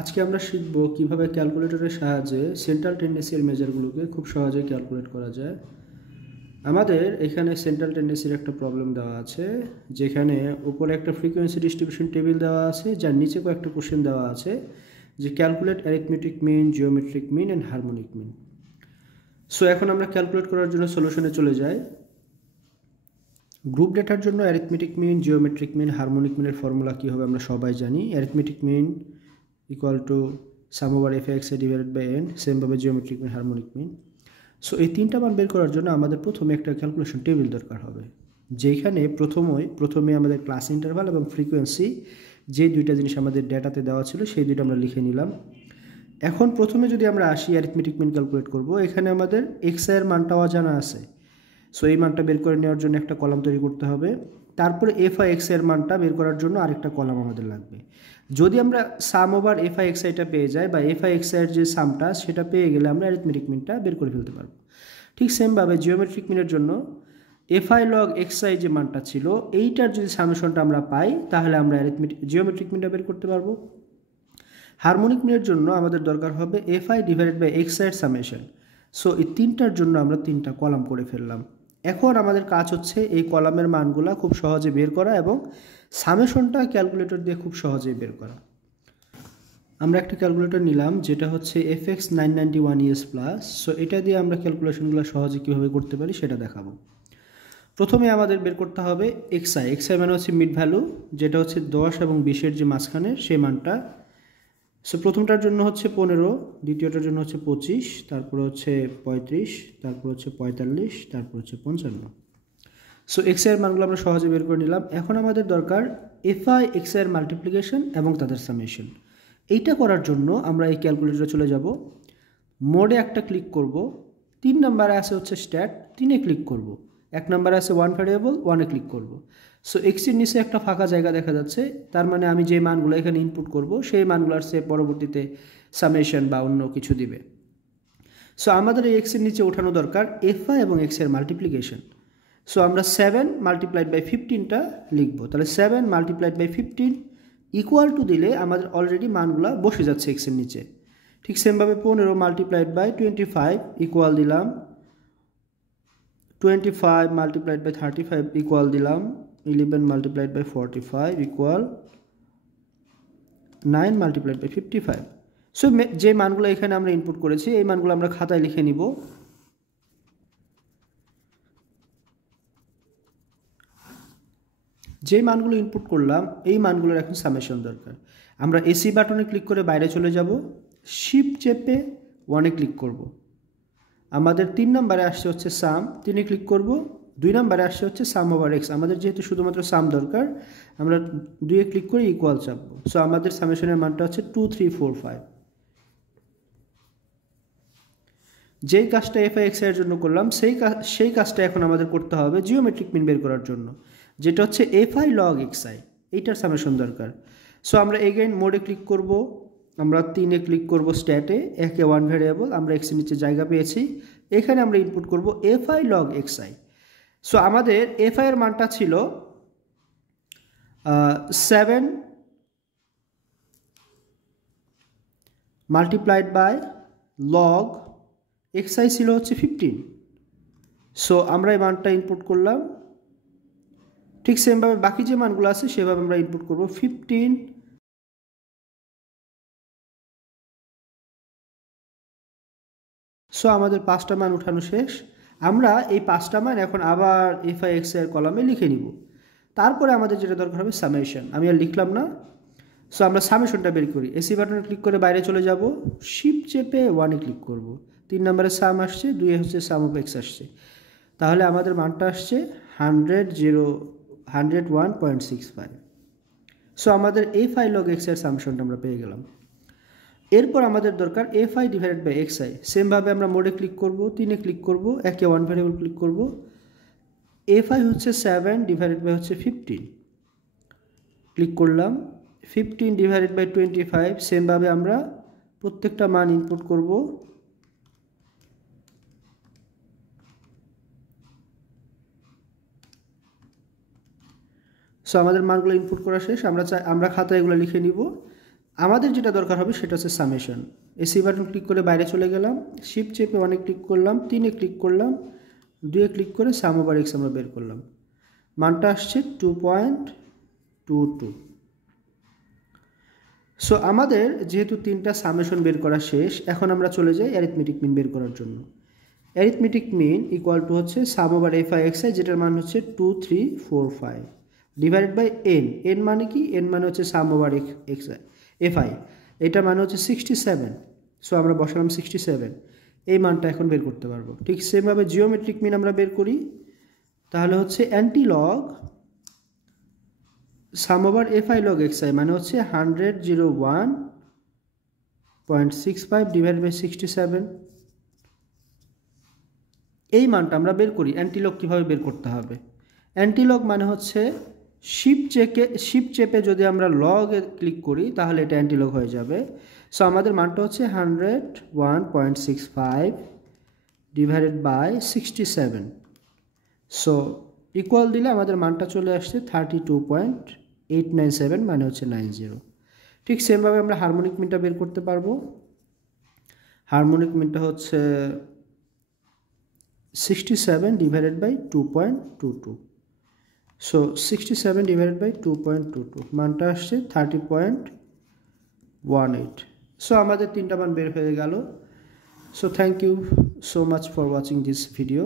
আজকে আমরা শিখব কিভাবে ক্যালকুলেটরের সাহায্যে সেন্ট্রাল টেন্ডেন্সির মেজারগুলোকে খুব সহজে ক্যালকুলেট করা যায়। আমাদের এখানে সেন্ট্রাল টেন্ডেন্সির একটা প্রবলেম দেওয়া আছে, যেখানে উপরে একটা ফ্রিকোয়েন্সি ডিস্ট্রিবিউশন টেবিল দেওয়া আছে, যার নিচে কয়েকটা কোশ্চেন দেওয়া আছে যে calculate arithmetic mean, geometric mean and harmonic mean. So এখন আমরা ক্যালকুলেট করার জন্য সলিউশনে চলে যাই। গ্রুপ ডেটার জন্য arithmetic mean, geometric mean, harmonic মিনের ফর্মুলা কী হবে আমরা সবাই জানি। Arithmetic mean equal to sum over fx divided by n, সেমভাবে geometric mean, harmonic mean. So এই তিনটা মান বের করার জন্য আমাদের প্রথমে একটা ক্যালকুলেশন টেবিল দরকার হবে, যেখানে প্রথমে আমাদের ক্লাস ইন্টারভাল এবং ফ্রিকোয়েন্সি, যে দুইটা জিনিস আমাদের ডেটাতে দেওয়া ছিল সেই দুইটা আমরা লিখে নিলাম। এখন প্রথমে যদি আমরা আসি অ্যারিথমেটিক মিন ক্যালকুলেট করব, এখানে আমাদের এক্স এর মানটাও জানা আছে। সো এই মানটা বের করে নেওয়ার জন্য একটা কলাম তৈরি করতে হবে। তারপরে এফ আই এক্স এর মানটা বের করার জন্য আরেকটা কলাম আমাদের লাগবে। যদি আমরা সাম ওভার এফ আই এক্স আইটা পেয়ে যাই বা এফ আই এক্স আইয়ের যে সামটা সেটা পেয়ে গেলে আমরা অ্যারিথমেটিক মিনটা বের করে ফেলতে পারবো। ঠিক সেমভাবে জিওমেট্রিক মিনের জন্য F I log X I যে মানটা ছিল, এইটার যদি সামেশনটা আমরা পাই তাহলে আমরা জিওমেট্রিক মিনটা বের করতে পারবো। হারমোনিক মিনের জন্য আমাদের দরকার হবে F I divided by X আইয়ের সামেশন। সো এই তিনটার জন্য আমরা তিনটা কলাম করে ফেললাম। এখন আমাদের কাজ হচ্ছে এই কলামের মানগুলা খুব সহজে বের করা এবং সামেশনটা ক্যালকুলেটর দিয়ে খুব সহজেই বের করা। আমরা একটা ক্যালকুলেটর নিলাম, যেটা হচ্ছে FX 991 ES প্লাস। সো এটা দিয়ে আমরা ক্যালকুলেশনগুলো সহজে কীভাবে করতে পারি সেটা দেখাবো। প্রথমে আমাদের বের করতে হবে এক্সআই। এক্সআই মানে হচ্ছে মিড ভ্যালু, যেটা হচ্ছে 10 এবং 20-এর যে মাঝখানে সেই মানটা। সো প্রথমটার জন্য হচ্ছে 15, দ্বিতীয়টার জন্য হচ্ছে 25, তারপর হচ্ছে 35, তারপর হচ্ছে 45, তারপর হচ্ছে 55। সো এক্স এর মানগুলো আমরা সহজে বের করে নিলাম। এখন আমাদের দরকার এফআই এক্স এর মাল্টিপ্লিকেশন এবং তাদের সামেশন। এইটা করার জন্য আমরা এই ক্যালকুলেটরে চলে যাব, মোডে একটা ক্লিক করব, 3 নম্বরে আছে হচ্ছে স্ট্যাট, 3-এ ক্লিক করব, 1 নম্বরে আছে 1 ভ্যারিয়েবল, 1-এ ক্লিক করব। সো এক্সের নিচে একটা ফাঁকা জায়গা দেখা যাচ্ছে, তার মানে আমি যে মানগুলো এখানে ইনপুট করব সেই মানগুলোর সে পরবর্তীতে সামেশন বা অন্য কিছু দিবে। সো আমাদের এই এক্সের নিচে ওঠানো দরকার এফআই এবং এক্স এর মাল্টিপ্লিকেশন। সো আমরা 7 মাল্টিপ্লাইড বাই 15টা লিখবো। তাহলে 7 মাল্টিপ্লাইড বাই 15 ইকুয়াল টু দিলে আমাদের অলরেডি মানগুলো বসে যাচ্ছে এক্সের নিচে। ঠিক সেমভাবে 15 মাল্টিপ্লাইড বাই 25 ইকুয়াল দিলাম, 25 মাল্টিপ্লাইড বাই 35 ইকুয়াল দিলাম, 11 multiplied by 45 equal 9 multiplied by 55। So যে মানগুলো এখানে আমরা ইনপুট করেছি এই মানগুলো আমরা খাতায় লিখে নিব। যে মানগুলো ইনপুট করলাম এই মানগুলোর এখন সামেশন দরকার। আমরা এসি বাটনে ক্লিক করে বাইরে চলে যাব, শিফট চেপে 1-এ ক্লিক করব। আমাদের 3 নম্বরে আসছে হচ্ছে সাম, 3-এ ক্লিক করব। 2 নম্বরে আসছে হচ্ছে সাম ওভার এক্স, আমাদের যেহেতু শুধুমাত্র সাম দরকার আমরা 2-এ ক্লিক করে ইকুয়াল চাপবো। সো আমাদের সামেশনের মানটা হচ্ছে 2345। যেই কাজটা এফ আই এক্স এর জন্য করলাম সেই কাজটা এখন আমাদের করতে হবে জিওমেট্রিক মিন বের করার জন্য, যেটা হচ্ছে F I log X I, এইটার সামেশন দরকার। সো আমরা এগেইন মোডে ক্লিক করব, আমরা 3-এ ক্লিক করব স্ট্যাটে, 1-এ 1 ভ্যারিয়েবল, আমরা এক্সের নিচে জায়গা পেয়েছি, এখানে আমরা ইনপুট করব F I log X I. So আমাদের এফ আই এর মানটা ছিল 7 multiplied by log X I ছিল হচ্ছে 15। সো আমরা এই মানটা ইনপুট করলাম। ঠিক সেমভাবে বাকি যে মানগুলো আছে সেভাবে আমরা ইনপুট করব 15। সো আমাদের 5টা মান উঠানো শেষ। আমরা এই 5টা মান এখন আবার এফ আই এক্স এর কলামে লিখে নিব। তারপরে আমাদের যেটা দরকার হবে সামেশন, আমি আর লিখলাম না। সো আমরা সামেশনটা বের করি, এসি বাটনে ক্লিক করে বাইরে চলে যাব, শিফট চেপে 1-এ ক্লিক করব। 3 নম্বরে সাম আসছে, 2-এ হচ্ছে সাম অফ এক্স আসছে, তাহলে আমাদের মানটা আসছে 101.65। সো আমাদের এফ আই লগ এক্স এর সামেশনটা আমরা পেয়ে গেলাম। এরপর আমাদের দরকার F I divided by X I. সেমভাবে আমরা মোডে ক্লিক করব, 3-এ ক্লিক করব, 1-এ 1 ভ্যারিয়েবল ক্লিক করব, এফ আই হচ্ছে 7 ডিভাইডেড বাই হচ্ছে 15, ক্লিক করলাম, 15 ডিভাইডেড বাই 25। সেমভাবে আমরা প্রত্যেকটা মান ইনপুট করব। সো আমাদের মানগুলো ইনপুট করা শেষ, আমরা খাতায় এগুলো লিখে নিব। আমাদের যেটা দরকার হবে সেটা হচ্ছে সামেশন। এই সি বাটন ক্লিক করে বাইরে চলে গেলাম, শিফট চেপে 1 ক্লিক করলাম, 3 ক্লিক করলাম, 2 ক্লিক করে সাম ওভার এক্স আমরা বের করলাম। মানটা আসছে 2.22। সো আমাদের যেহেতু 3টা সামেশন বের করা শেষ, এখন আমরা চলে যাই অ্যারিথমেটিক মিন বের করার জন্য। অ্যারিথমেটিক মিন ইকুয়াল টু হচ্ছে sum over F I X I, যেটার মান হচ্ছে 2345 ডিভাইডেড বাই এন। এন মানে কি? এন মানে হচ্ছে sum over X I F I, এটা মানে হচ্ছে 67। সো আমরা বসালাম 67, এই মানটা এখন বের করতে পারবো। ঠিক সেমভাবে জিওমেট্রিক মিন আমরা বের করি, তাহলে হচ্ছে anti log some over F I log X I মানে হচ্ছে 101.65 ডিভাইড বাই 67। এই মানটা আমরা বের করি। অ্যান্টিলগ কীভাবে বের করতে হবে? অ্যান্টিলগ মানে হচ্ছে শিফট চেপে যদি আমরা লগে ক্লিক করি তাহলে এটা অ্যান্টিলগ হয়ে যাবে। সো আমাদের মানটা হচ্ছে 101.65 ডিভাইডেড বাই 67। সো ইকুয়াল দিলে আমাদের মানটা চলে আসছে 32.897 মানে হচ্ছে 90। ঠিক সেমভাবে আমরা হারমোনিক মিনটা বের করতে পারবো। হারমোনিক মিনটা হচ্ছে 67 divided by 2.22। So 67 divided by 2.22 মানটা আসছে 30.18। সো আমাদের 3টা মান বের হয়ে গেল। So thank you so much for watching this video.